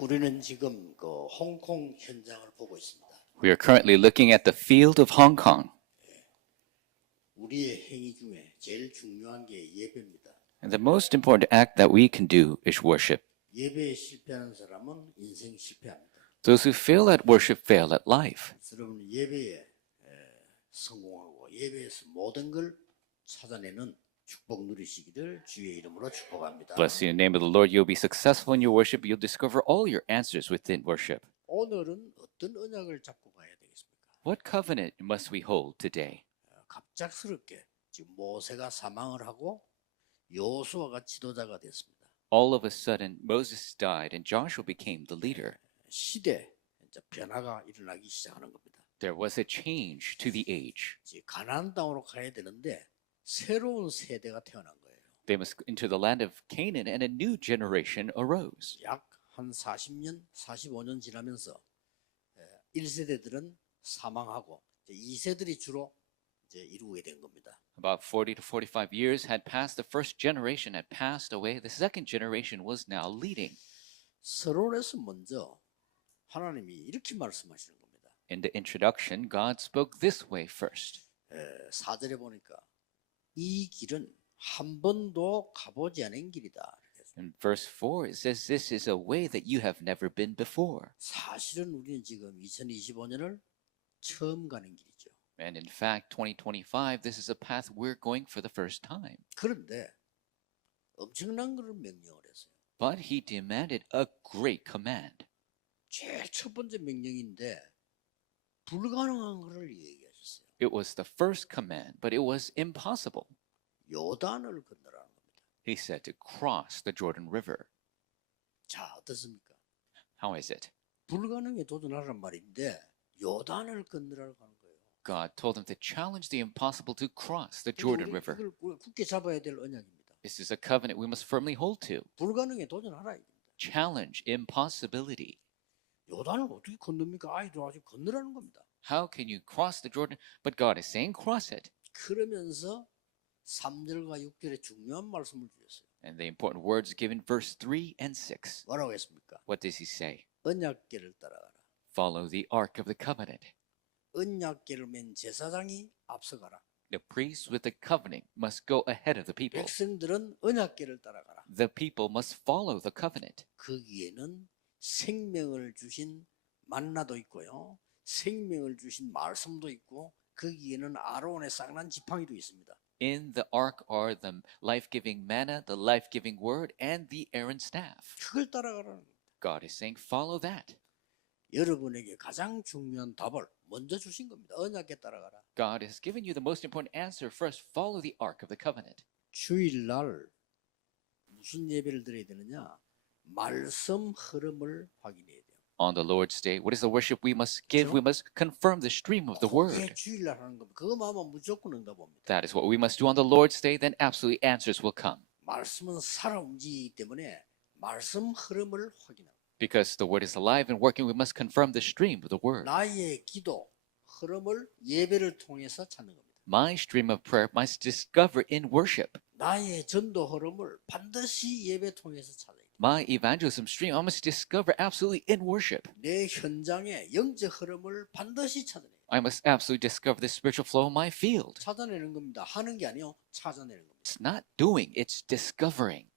우리는 지금 그 홍콩 현장을 보고 있습니다. We are currently looking at the field of Hong Kong. 우리의 행위 중에 제일 중요한 게 예배입니다. And the most important act that we can do is worship. 예배에 실패하는 사람은 인생 실패합니다. Those who fail at worship fail at life. 여러분 예배에 성공하고 예배에서 모든 걸 찾아내는 축복 누리시기를 주의 이름으로 축복합니다. Bless you in the name of the Lord. You'll be successful in your worship. You'll discover all your answers within worship. 오늘은 어떤 언약을 잡고 가야 되겠습니까? What covenant must we hold today? 갑작스럽게 지금 모세가 사망을 하고 여호수아가 지도자가 됐습니다. All of a sudden, Moses died and Joshua became the leader. 시대 이제 변화가 일어나기 시작하는 겁니다. There was a change to the age. 이제 가나안 땅으로 가야 되는데 새로운 세대가 태어난 거예요. They must enter the land of Canaan, and a new generation arose. 약 한 40년, 45년 지나면서 1세대들은 사망하고 2세들이 주로 이제 이루게 된 겁니다. About 40 to 45 years had passed. The first generation had passed away. The second generation was now leading. 서론에서 먼저 하나님이 이렇게 말씀하시는 겁니다. In the introduction, God spoke this way first. 4절에 보니까 이 길은 한 번도 가보지 않은 길이다. In verse 4, it says, This is a way that you have never been before. 사실은 우리는 지금 2025년을 처음 가는 길이죠. And in fact, 2025, this is a path we're going for the first time. 그런데 엄청난 것을 명령을 했어요. But he demanded a great command. 제일 첫 번째 명령인데 불가능한 것을 얘기하셨어요. It was the first command, but it was impossible. 요단을 건너라는 겁니다. He said to cross the Jordan River. 자, 어떻습니까? How is it? 불가능에 도전하라는 말인데 요단을 건너라고 하는 거예요. God told him to challenge the impossible to cross the Jordan River. 이걸 굳게 잡아야 될 언약입니다. This is a covenant we must firmly hold to. 불가능에 도전하라 이겁니다. Challenge impossibility. 요단을 어떻게 건넙니까? 아이도 아직 건너라는 겁니다. How can you cross the Jordan? But God is saying, cross it. 그러면서 3절과 6절에 중요한 말씀을 주셨어요. And the important words given verse 3 and 6. 뭐라고 했습니까? What does he say? 언약궤를 따라가라. Follow the ark of the covenant. 언약궤를 맨 제사장이 앞서가라. The priests with the covenant must go ahead of the people. 백성들은 언약궤를 따라가라. The people must follow the covenant. 거기에는 생명을 주신 만나도 있고요. 생명을 주신 말씀도 있고 거기에는 아론의 쌍난 지팡이도 있습니다. In the ark are the life-giving manna, the life-giving word, and the Aaron staff. 그걸 따라가라는 겁니다. God is saying, follow that. 여러분에게 가장 중요한 답을 먼저 주신 겁니다. 언약궤 따라가라. God has given you the most important answer. First, follow the ark of the covenant. 주일날 무슨 예배를 드려야 되느냐? 말씀 흐름을 확인해야 돼요. On the Lord's day, what is the worship we must give? We must confirm the stream of the 그게 word. 주일날 하는 겁니다. 그거만 하면 무조건 응답합니다. That is what we must do on the Lord's day, then absolutely answers will come. 말씀은 살아 움직이기 때문에 말씀 흐름을 확인합니다. Because the word is alive and working, we must confirm the stream of the word. 나의 기도 흐름을 예배를 통해서 찾는 겁니다. My stream of prayer must discover in worship. 나의 전도 흐름을 반드시 예배 통해서 찾아야 돼요. My evangelism stream I must discover absolutely in worship. 내 현장의 영적 흐름을 반드시 찾아내요. I must absolutely discover the spiritual flow of my field. 찾아내는 겁니다. 하는 게 아니요. 찾아내는 겁니다. It's not doing, it's discovering.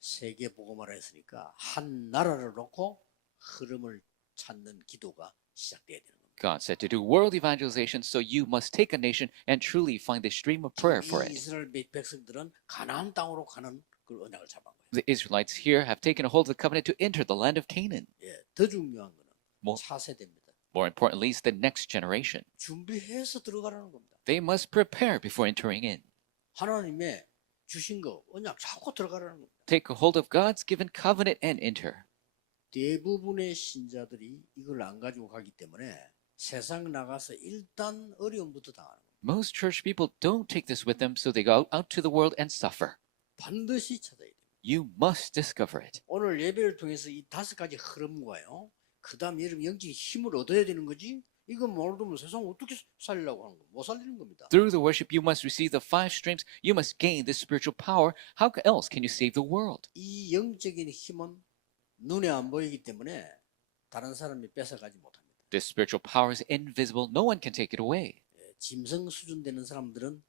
세계 복음화를 했으니까 한 나라를 놓고 흐름을 찾는 기도가 시작돼야 되는 겁니다. God said to do world evangelization, so you must take a nation and truly find the stream of prayer for 이 it. 이스라엘 백성들은 가나안 땅으로 가는 그 언약을 잡은 거예요. The Israelites here have taken a hold of the covenant to enter the land of Canaan. 예, 더 중요한 거는 뭐? 차세대입니다. More importantly, it's the next generation. 준비해서 들어가라는 겁니다. They must prepare before entering in. 하나님의 주신 거 언약 잡고 들어가라는 겁니다. Take a hold of God's given covenant and enter. 대부분의 신자들이 이걸 안 가지고 가기 때문에 세상 나가서 일단 어려움부터 당하는 겁니다. Most church people don't take this with them, so they go out to the world and suffer. 반드시 찾아야 됩니다. You must discover it. 오늘 예배를 통해서 이 5가지 흐름과요. 그 다음 여러분 영적인 힘을 얻어야 되는 거지. 이거 모르면 세상 어떻게 살리려고 하는 거예요? 못 살리는 겁니다. Through the worship, you must receive the 5 streams. You must gain this spiritual power. How else can you save the world? 이 영적인 힘은 눈에 안 보이기 때문에 다른 사람이 뺏어가지 못합니다. This spiritual power is invisible. No one can take it away. 짐승 수준 되는 사람들은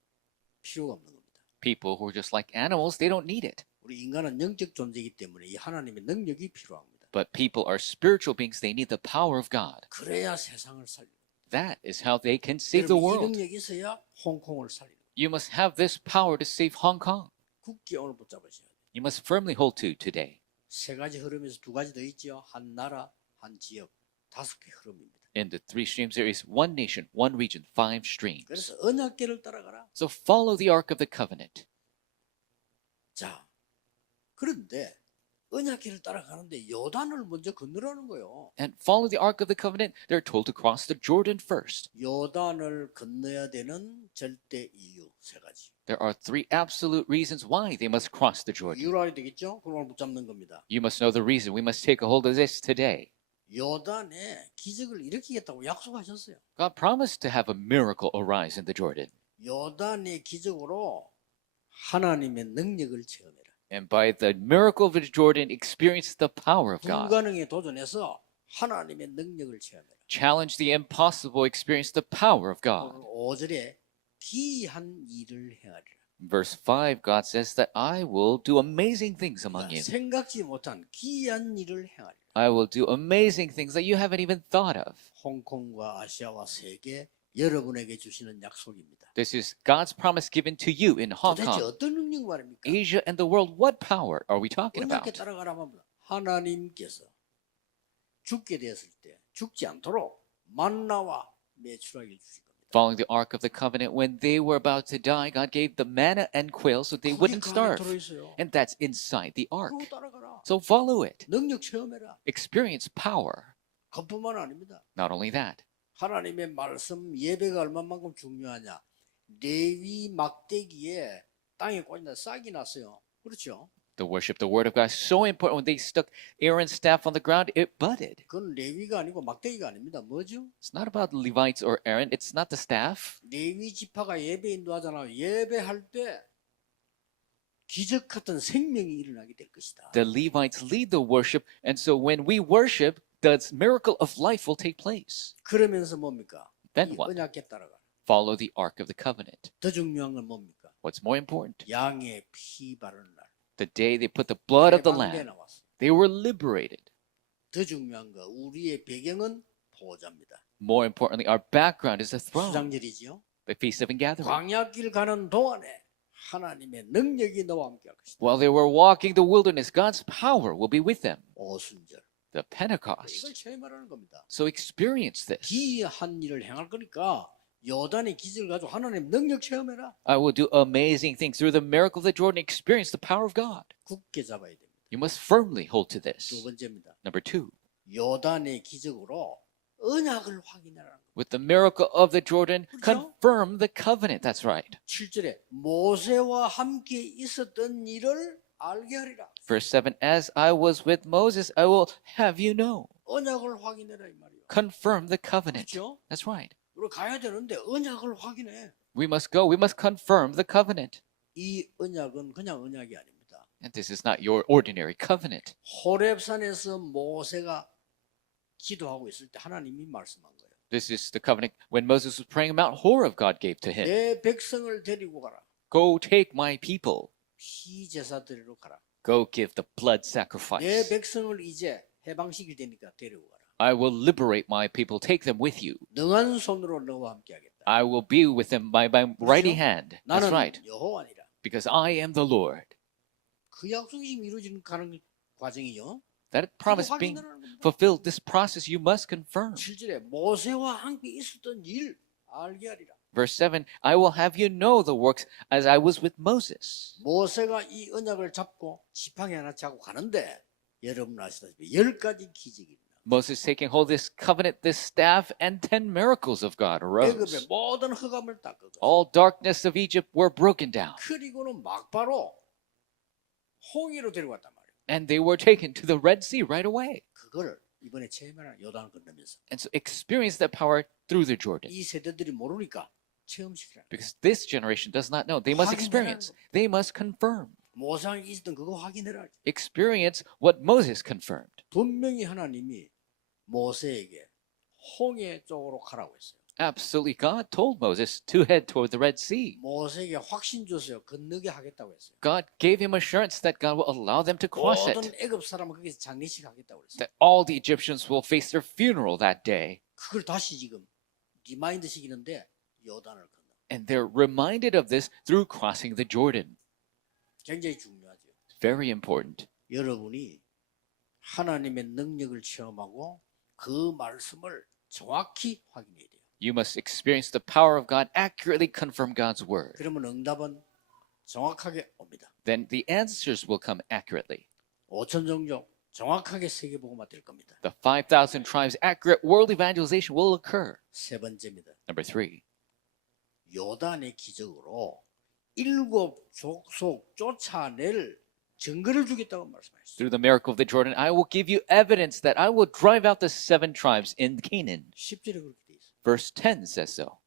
필요가 없는 겁니다. People who are just like animals, they don't need it. 우리 인간은 영적 존재이기 때문에 이 하나님의 능력이 필요합니다. But people are spiritual beings. They need the power of God. 그래야 세상을 살리는. That is how they can save the 이 world. 능력이 있어야 홍콩을 살리는. You must have this power to save Hong Kong. 굳게 오늘 붙잡으셔야 돼요. You must firmly hold to today. 세 가지 흐름에서 두 가지 더 있죠. 한 나라, 한 지역, 다섯 개 흐름입니다. In the three streams, there is one nation, one region, 5 streams. 그래서 언약궤를 따라가라. So follow the Ark of the Covenant. 자, 그런데 언약궤를 따라가는데 요단을 먼저 건너라는 거예요. And follow the Ark of the Covenant, they're told to cross the Jordan first. 요단을 건너야 되는 절대 이유 세 가지. There are 3 absolute reasons why they must cross the Jordan. 이유를 알아야 되겠죠? 그걸 붙잡는 겁니다. You must know the reason. We must take a hold of this today. 요단에 기적을 일으키겠다고 약속하셨어요. God promised to have a miracle arise in the Jordan. 요단의 기적으로 하나님의 능력을 체험해라. And by the miracle of the Jordan, experience the power of God. 불가능에 도전해서 하나님의 능력을 체험해라. Challenge the impossible, experience the power of God. 오늘 5절에 기이한 일을 행하리라. Verse 5, God says that I will do amazing things among you. 생각지 못한 기이한 일을 행하리라. I will do amazing things that you haven't even thought of. 홍콩과 아시아와 세계 여러분에게 주시는 약속입니다. This is God's promise given to you in Hong 도대체 Kong, 어떤 능력 말입니까? Asia, and the world. What power are we talking 언약에 about? 따라가라면 하나님께서 죽게 되었을 때 죽지 않도록 만나와 메추라기를 주신 겁니다. Following the Ark of the Covenant, when they were about to die, God gave the manna and quail so they wouldn't 그게 그 안에 starve. 들어있어요. And that's inside the ark. 그거 따라가라. So follow it. 능력 체험해라. Experience power. 그뿐만 아닙니다. Not only that, 하나님의 말씀 예배가 얼마만큼 중요하냐. 레위 막대기에 땅에 꽂는다 싹이 났어요. 그렇죠? the worship, the word of God is so important. When they stuck Aaron's staff on the ground, it budded. 그건 레위가 아니고 막대기가 아닙니다. 뭐죠? It's not about the Levites or Aaron. It's not the staff. 레위 지파가 예배 인도하잖아요. 예배할 때 기적 같은 생명이 일어나게 될 것이다. The Levites lead the worship. And so when we worship, the miracle of life will take place. 그러면서 뭡니까? Then 이 what? 언약궤 따라가. Follow the Ark of the Covenant. 더 중요한 건 뭡니까? What's more important? 양의 피 바르는 날. The day they put the blood of the 해방돼 Lamb, 나왔어. they were liberated. 더 중요한 거 우리의 배경은 보호자입니다. More importantly, our background is the throne, 수장절이지요. the Feast of Ingathering. 광야길 가는 동안에 하나님의 능력이 너와 함께할 것이다. While they were walking the wilderness, God's power will be with them. 오순절. The Pentecost. 이걸 체험하라는 겁니다. So experience this. 기이한 일을 행할 거니까 요단의 기적을 가지고 하나님 능력 체험해라. I will do amazing things through the miracle of the Jordan. Experience the power of God. 굳게 잡아야 됩니다. You must firmly hold to 두 this. 번째입니다. Number 2, 요단의 기적으로 언약을 확인하라는 거. with the miracle of the Jordan, 그렇죠? confirm the covenant. That's right. 7절에 모세와 함께 있었던 일을 알게 하리라. Verse 7, as I was with Moses, I will have you know. 언약을 확인해라 이 말이요. Confirm the covenant. 그렇죠? That's right. 우리 가야 되는데 언약을 확인해. We must go. We must confirm the covenant. 이 언약은 그냥 언약이 아닙니다. And this is not your ordinary covenant. 호렙산에서 모세가 기도하고 있을 때 하나님이 말씀한 거예요. This is the covenant when Moses was praying Mount Horeb, God gave to him. 내 백성을 데리고 가라. Go take my people. 피제사 드리러 가라. Go give the blood 내 sacrifice. 백성을 이제 해방시킬 테니까 데리고 가라. I will liberate my people. Take them with you. 능한 손으로 너와 함께하겠다. I will be with them by my righty hand. That's 나는 right. 여호와니라. Because I am the Lord. 그 약속이 지금 이루어지는 가는 과정이죠. That promise being 확인하라는 겁니다. fulfilled, this process you must confirm. 7절에 모세와 함께 있었던 일 알게 하리라. Verse 7, I will have you know the works as I was with Moses. 모세가 이 언약을 잡고 지팡이 하나 차고 가는데 여러분 아시다시피 10가지 기적이 있다. Moses taking hold of this covenant, this staff, and 10 miracles of God 애굽의 arose. 모든 흑암을 닦고 All darkness of Egypt were broken down, 그리고는 막바로 홍해로 데려갔단 말이에요. and they were taken to the Red Sea right away. 그거를 이번에 체험하라 요단을 건너면서 And so experience that power through the Jordan. 이 세대들이 모르니까 체험시키라. Because this generation does not know. They must experience. They must confirm. 모세가 있었던 그거 확인해라. Experience what Moses confirmed. 분명히 하나님이 모세에게 홍해 쪽으로 가라고 했어요. Absolutely, God told Moses to head toward the Red Sea. 모세에게 확신 줬어요. 건너게 하겠다고 했어요. God gave him assurance that God will allow them to cross 모든 it, 애굽 사람은 거기서 장례식 하겠다고 그랬어요. that all the Egyptians will face their funeral that day. 그걸 다시 지금 리마인드 시키는데 요단을 건너. And they're reminded of this through crossing the Jordan. 굉장히 중요하죠. Very important. 여러분이 하나님의 능력을 체험하고 그 말씀을 정확히 확인해야 돼요. You must experience the power of God, accurately confirm God's word. 그러면 응답은 정확하게 옵니다. Then the answers will come accurately. 5천 종족 정확하게 세계복음화 될 겁니다. The 5,000 tribes accurate world evangelization will occur. 세 번째입니다. Number 3. 요단의 기적으로 7 족속 쫓아낼 증거를 주겠다고 말씀하셨어요. Through the miracle of the Jordan, I will give you evidence that I will drive out the 7 tribes in Canaan. 10절에 그렇게 돼 있어요. Verse 10 says so.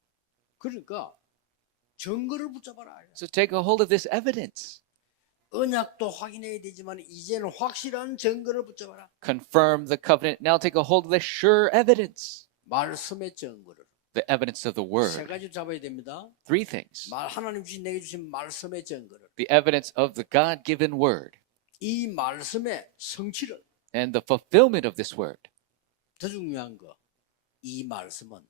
그러니까 증거를 붙잡아라. So take a hold of this evidence. 언약도 확인해야 되지만 이제는 확실한 증거를 붙잡아라. Confirm the covenant. Now take a hold of the sure evidence. 말씀의 증거를. The evidence of the 세 word. 가지 잡아야 됩니다. 3 things. 하나님 주신 내게 주신 말씀의 증거를. The evidence of the God-given word 이 말씀의 성취를. and the fulfillment of this word. 더 중요한 거. 이 말씀은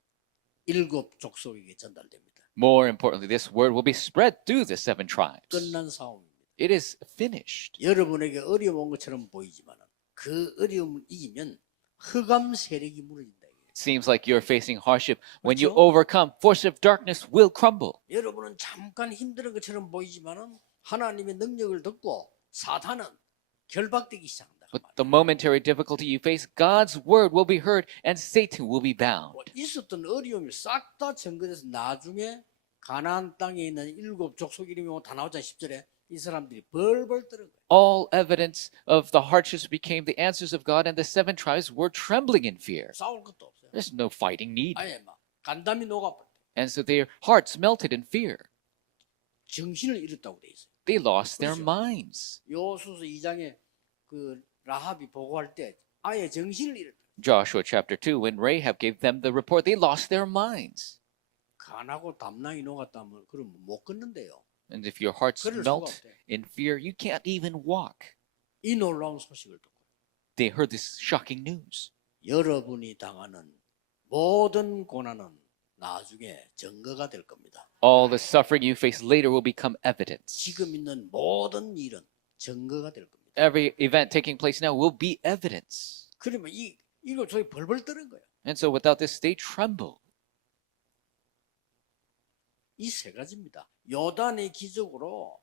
7 족속에게 전달됩니다. More importantly, this word will be spread through the 7 tribes. 끝난 싸움입니다. It is finished. 여러분에게 어려움 온 것처럼 보이지만 그 어려움을 이기면 흑암 세력이 무너진다. It seems like you're facing hardship. When you 그렇죠? overcome, force of darkness will crumble. 여러분은 잠깐 힘든 것처럼 보이지만 하나님의 능력을 듣고 사탄은 결박되기 시작한다. But the momentary difficulty you face, God's word will be heard and Satan will be bound. 있었던 어려움이 싹 다 전거돼서 나중에 가나안 땅에 있는 7 족속 이름이 다 나오잖아요. 10절에 이 사람들이 벌벌 떠는 거예요. All evidence of the hardships became the answers of God, and the 7 tribes were trembling in fear. 싸울 것도 없어요. There's no fighting need. 아예 막 간담이 녹아버려. And so their hearts melted in fear. 정신을 잃었다고 돼 있어요. They lost their 그렇죠. minds. 요수서 2장에 그 라합이 보고할 때 아예 정신을 잃었다. Joshua chapter 2, when Rahab gave them the report, they lost their minds. 간하고 담낭이 녹았다면 그럼 못 걷는데요. And if your hearts 그럴 수가 melt 없대. in fear, you can't even walk. 이 놀라운 소식을 듣고 They heard this shocking news. 여러분이 당하는 모든 고난은 나중에 증거가 될 겁니다. All the suffering you face later will become evidence. 지금 있는 모든 일은 증거가 될 겁니다. Every event taking place now will be evidence. 그러면 이걸 저희 벌벌 떠는 거예요. And so without this, they tremble. 이 세 가지입니다. 요단의 기적으로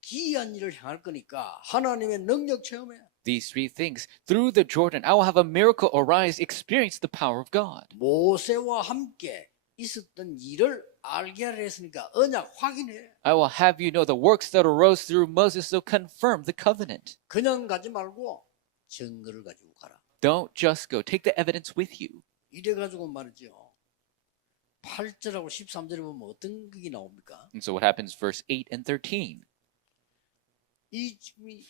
기이한 일을 향할 거니까 하나님의 능력 체험해. These 3 things. Through the Jordan, I will have a miracle arise, experience the power of God. 모세와 함께 있었던 일을 알게 하려 했으니까 언약 확인해. I will have you know the works that arose through Moses, so confirm the covenant. 그냥 가지 말고 증거를 가지고 가라. Don't just go. Take the evidence with you. 이래 가지고 말이죠. 8절하고 13절에 보면 어떤 극이 나옵니까? And so what happens, verse 8 and 13? 이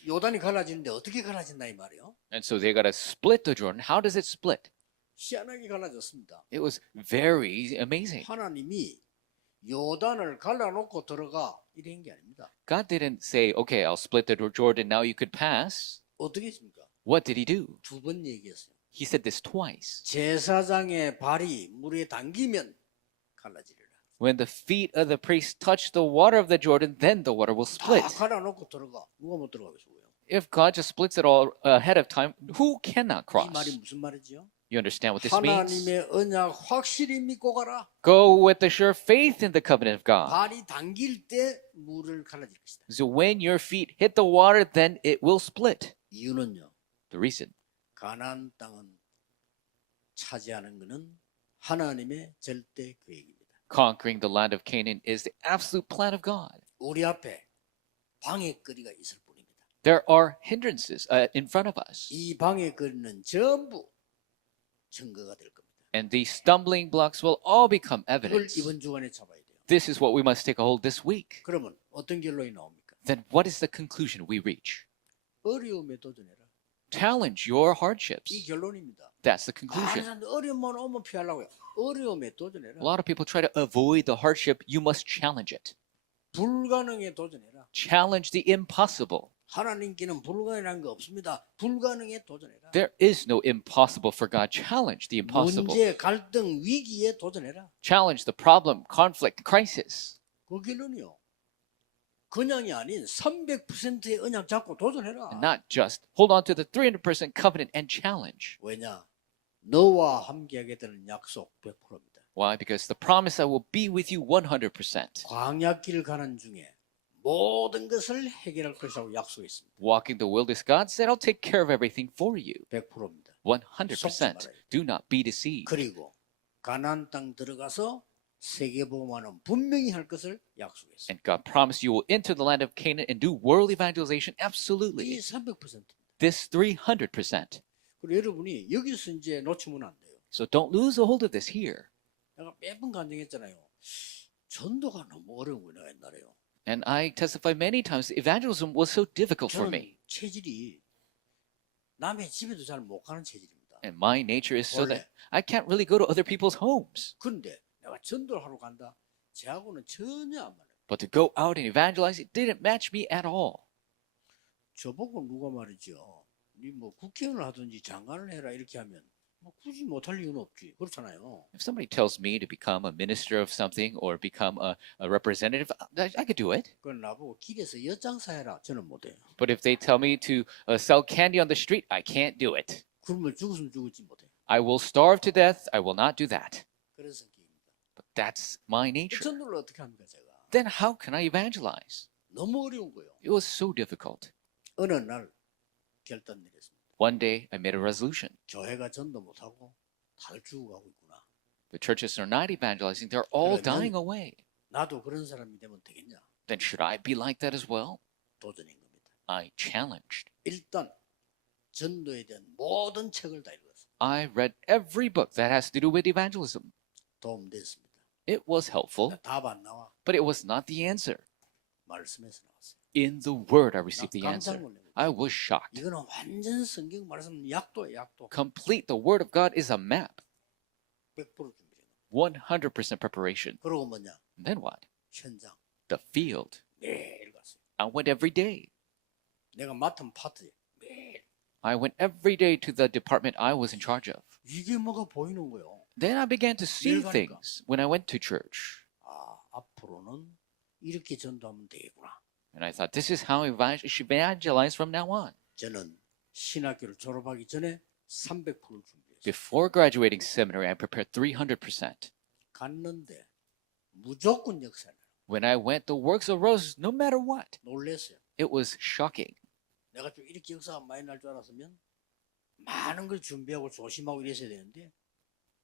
요단이 갈라지는데 어떻게 갈라진다 이 말이에요? And so they got to split the Jordan. How does it split? 희한하게 갈라졌습니다. It was very amazing. 하나님이 요단을 갈라놓고 들어가 이런 게 아닙니다. God didn't say, okay, I'll split the Jordan, now you could pass. 어떻게 했습니까? What did he do? 2번 얘기했어요. He said this twice. 제사장의 발이 물에 담기면 갈라지리라. When the feet of the priest touch the water of the Jordan, then the water will 다 split. 갈아놓고 들어가. 누가 못 들어가겠어요? If God just splits it all ahead of time, who cannot 이 말이 cross? 무슨 말이죠? You understand what this means? 하나님의 언약 확실히 믿고 가라. Go with the sure faith in the covenant of God. 발이 당길 때 물을 갈라질 것이다. So when your feet hit the water, then it will split. 이유는요. The reason. 가나안 땅은 차지하는 것은 하나님의 절대 계획입니다. Conquering the land of Canaan is the absolute plan of God. 우리 앞에 방해거리가 있을 뿐입니다. There are hindrances in front of us. 이 방해거리는 전부 증거가 될 겁니다. And these stumbling blocks will all become 이걸 evidence. 이번 주간에 잡아야 돼요. This is what we must take a hold this week. 그러면 어떤 결론이 나옵니까? then what is the conclusion we reach? 어려움에 도전해라. Challenge your 이 hardships. 결론입니다. That's the 많은 conclusion. 사람들 어려움만 오면 피하려고요. 어려움에 도전해라. A lot of people try to avoid the hardship. You must challenge it. 불가능에 도전해라. Challenge the impossible. 하나님께는 불가능한 거 없습니다. 불가능에 도전해라. There is no impossible for God. Challenge the impossible. 문제, 갈등, 위기에 도전해라. Challenge the problem, conflict, crisis. 그 결론이요. 그냥이 아닌 300%의 언약 잡고 도전해라. And not just hold on to the 300% covenant and challenge. 왜냐? 너와 함께하겠다는 약속 100%입니다. Why? Because the promise I will be with you 100%. 광야길 가는 중에 모든 것을 해결할 것이라고 약속했습니다. Walking the wilderness, God said, I'll take care of everything for you. 100%입니다. 100%. Do not be deceived. 그리고 가나안 땅 들어가서 세계복음화는 분명히 할 것을 약속했습니다. And God promised you will enter the land of Canaan and do world evangelization. 이 Absolutely. 300%입니다. This 300%. 그리고 여러분이 여기서 이제 놓치면 안 돼요. So don't lose a hold of this here. 내가 매번 간증했잖아요. 전도가 너무 어려운 거예요, 옛날에요. And I testify many times evangelism was so difficult for 저는 me. 체질이 남의 집에도 잘 못 가는 체질입니다. And my nature is so 원래. that I can't really go to other people's homes. 그런데 내가 전도를 하러 간다. 제하고는 전혀 안 맞아요. But to go out and evangelize, it didn't match me at all. 저보고 누가 말이죠. 니 뭐 국회의원을 하든지 장관을 해라 이렇게 하면 뭐 굳이 못할 이유는 없지. 그렇잖아요. If somebody tells me to become a minister of something or become a representative, I could do it. 그건 나보고 길에서 엿장사해라. 저는 못해요. But if they tell me to sell candy on the street, I can't do it. 굶으면 죽으면 죽을지 못해요. I will starve to death. I will not do that. 그런 성격입니다. But that's my nature. 전도를 어떻게 합니까 제가? Then how can I evangelize? 너무 어려운 거예요. It was so difficult. 어느 날 결단 내렸습니다. One day, I made a resolution. 교회가 전도 못하고 다들 죽어가고 있구나. The churches are not evangelizing. They're all 그러면- dying away. 나도 그런 사람이 되면 되겠냐? Then should I be like that as well? 도전인 겁니다. I challenged. 일단 전도에 대한 모든 책을 다 읽었어요. I read every book that has to do with evangelism. 도움됐습니다. It was helpful, 답 안 나와. but it was not the answer. 말씀에서 나왔어요. In the Word, I 나 received the 깜짝 answer. 놀랐어요. I was shocked. 이거는 완전 성경 말씀 약도예요, 약도. Complete the Word of God is a map, 100% 준비해요. 100% preparation. 그러고 뭐냐? And then what? 현장. The field. 매일 갔어요. I went every day. 내가 맡은 파트에 매일. I went every day to the department I was in charge of. 이게 뭐가 보이는 거예요. Then I began to see 매일 가니까. things when I went to church. 아, 앞으로는 이렇게 전도하면 되겠구나. And I thought, this is how I should evangelize from now on. 저는 신학교를 졸업하기 전에 300%를 준비했어요. Before graduating seminary, I prepared 300%. 갔는데 무조건 역사를 When I went, the works arose no matter what. 놀랬어요. It was shocking. 내가 좀 이렇게 역사가 많이 날 줄 알았으면 많은 걸 준비하고 조심하고 이랬어야 되는데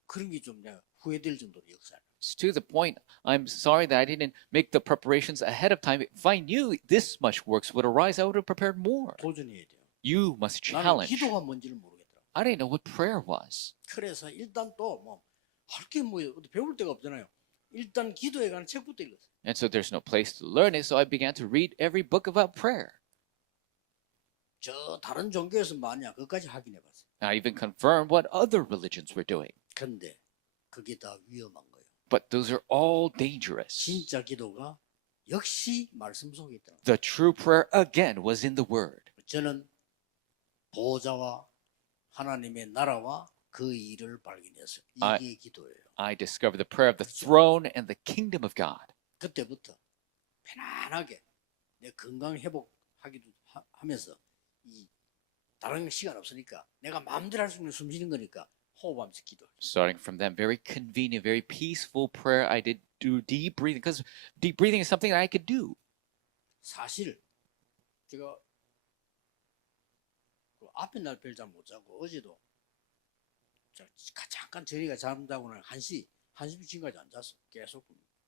그런 게 좀 내가 후회될 정도로 역사를. It's to the point, I'm sorry that I didn't make the preparations ahead of time. If I knew this much works would arise, I would have prepared more. 도전해야 돼요. You must 나는 challenge. 기도가 뭔지를 모르겠더라고. I didn't know what prayer was. 그래서 일단 또 뭐 할 게 뭐 배울 데가 없잖아요. 일단 기도에 관한 책부터 읽었어요. And so there's no place to learn it, so I began to read every book about prayer. 저 다른 종교에서 뭐하냐 그것까지 확인해봤어요. I even confirmed what other religions were doing. 근데 그게 다 위험한 거예요. But those are all dangerous. 진짜 기도가 역시 말씀 속에 있더라고요. The true prayer again was in the Word. 저는 보호자와 하나님의 나라와 그 일을 발견했어요. 이게 기도예요. I discovered the prayer of the throne and the kingdom of God. 그때부터 편안하게 내 건강 회복하기도 하면서 이 다른 시간 없으니까 내가 마음대로 할 수 있는 숨 쉬는 거니까 호흡하면서 기도해요. Starting from that very convenient, very peaceful prayer, I did do deep breathing because deep breathing is something that I could do. 사실 제가 그 앞에 날 별잠 못 자고 어제도 잠깐 저희가 잠자고는 1시 지금까지 안 잤어. 계속.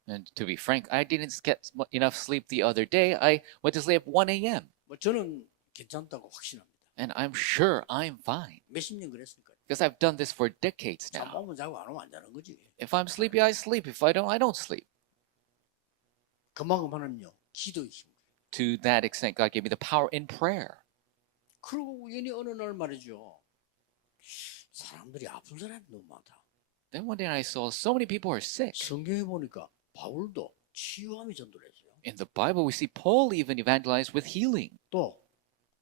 And to be frank, I didn't get enough sleep the other day. I went to sleep at 1 a.m. 뭐 저는 괜찮다고 확신합니다. And I'm sure I'm fine 몇십 년 그랬으니까. because I've done this for decades 잠 now. 오면 자고 안 오면 안 자는 거지. If I'm sleepy, I sleep. If I don't sleep. 그만큼 하나님요 기도의 힘. To that extent, God gave me the power in prayer. 그리고 우연히 어느 날 말이죠. 사람들이 아픈 사람이 너무 많다. Then one day I saw so many people are sick. 성경에 보니까 바울도 치유함이 전도를 했어요. In the Bible, we see Paul even evangelize with healing. 또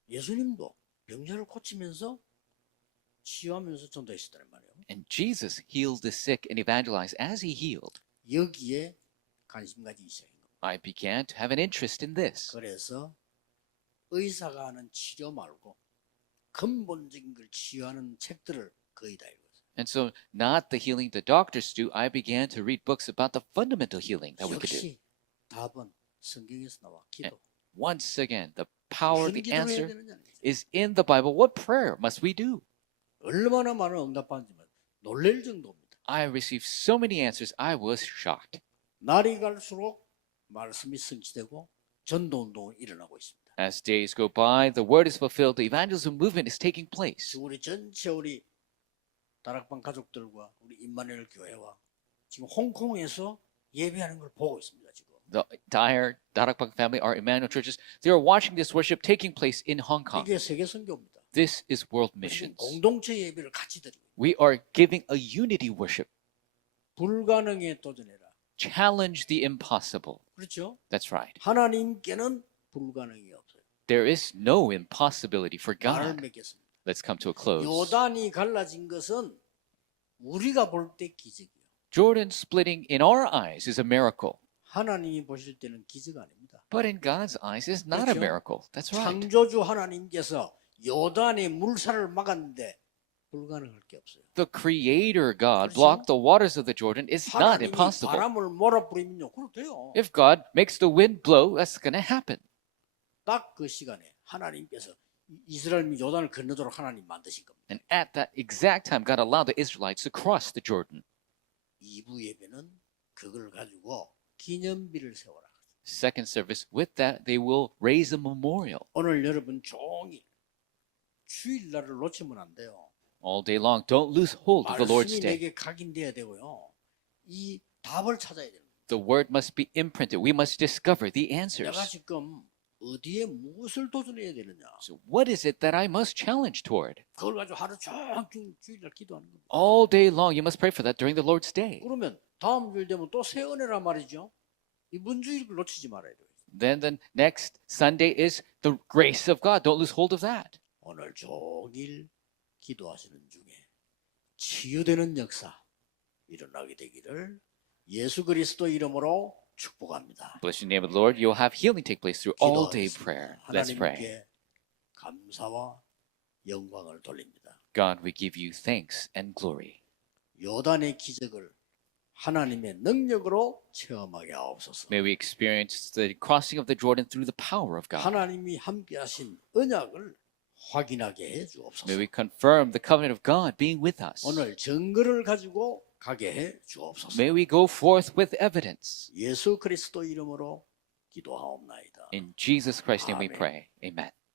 예수님도 병자를 고치면서 치유하면서 전도했었단 말이에요. And Jesus healed the sick and evangelized as he healed. 여기에 관심 가지기 시작한 겁니다. I began to have an interest in this. 그래서 의사가 하는 치료 말고 근본적인 걸 치유하는 책들을 거의 다 읽었어요. And so, not the healing the doctors do, I began to read books about the fundamental healing that we could do. 역시 답은 성경에서 나와 기도. Once again, the power, 무슨 the 기도를 해야 answer 되느냐. is in the Bible. What prayer must we do? 얼마나 많은 응답받는지만 놀랄 정도입니다. I received so many answers, I was shocked. 날이 갈수록 말씀이 성취되고 전도 운동은 일어나고 있습니다. As days go by, the word is fulfilled, the evangelism movement is taking place. 지금 우리 전체 우리 다락방 가족들과 우리 임마누엘 교회와 지금 홍콩에서 예배하는 걸 보고 있습니다. 지금. The entire Darakbang family, our Emmanuel churches, they are watching this worship taking place in Hong Kong. 이게 세계 선교입니다. This is world 지금 missions. 공동체 예배를 같이 드리고 We are giving a unity worship. 불가능에 도전해라. Challenge the impossible. 그렇죠? That's right. 하나님께는 불가능이 없어요. There is no impossibility for 말을 God. 맺겠습니다. Let's come to a close. 요단이 갈라진 것은 우리가 볼 때 기적이에요. Jordan splitting in our eyes is a miracle, 하나님이 보실 때는 기적 아닙니다. but in God's eyes is not a 그렇죠? miracle. That's right. 창조주 하나님께서 요단의 물살을 막았는데 불가능할 게 없어요. The Creator God 그렇죠? blocked the waters of the Jordan. It's not 하나님이 impossible. 바람을 몰아뿌리면요, 그래도 돼요. If God makes the wind blow, that's going to happen. 딱 그 시간에 하나님께서 이스라엘 요단을 건너도록 하나님 만드신 겁니다. And at that exact time, God allowed the Israelites to cross the Jordan. 2부 예배는 그걸 가지고 기념비를 세워라. Second service, with that, they will raise a memorial. 오늘 여러분 종일 주일날을 놓치면 안 돼요. All day long, don't lose hold of the Lord's 말씀이 day. 내게 각인돼야 되고요. 이 답을 찾아야 됩니다. The word must be imprinted. We must discover the 내가 answers. 지금 어디에 무엇을 도전해야 되느냐. So what is it that I must challenge toward? 그걸 가지고 하루 종일 주일날 기도하는 겁니다. All day long, you must pray for that during the Lord's day. 그러면 다음 주일 되면 또 새 은혜란 말이죠. 이번 주일을 놓치지 말아야 돼요. Then the next Sunday is the grace of God. Don't lose hold of that. 오늘 종일 기도하시는 중에 치유되는 역사 일어나게 되기를 예수 그리스도 이름으로 축복합니다. Bless the name of the Lord. You'll have healing take place through all day prayer. Let's pray. 하나님께 감사와 영광을 돌립니다. God, we give you thanks and glory. 요단의 기적을 하나님의 능력으로 체험하게 하옵소서. May we experience the crossing of the Jordan through the power of God. 하나님이 함께하신 언약을 확인하게 해 주옵소서. May we confirm the covenant of God being with us. 오늘 증거를 가지고 가게 해 주옵소서. May we go forth with evidence. 예수 그리스도 이름으로 기도하옵나이다. In Jesus Christ's name we Amen. pray. Amen.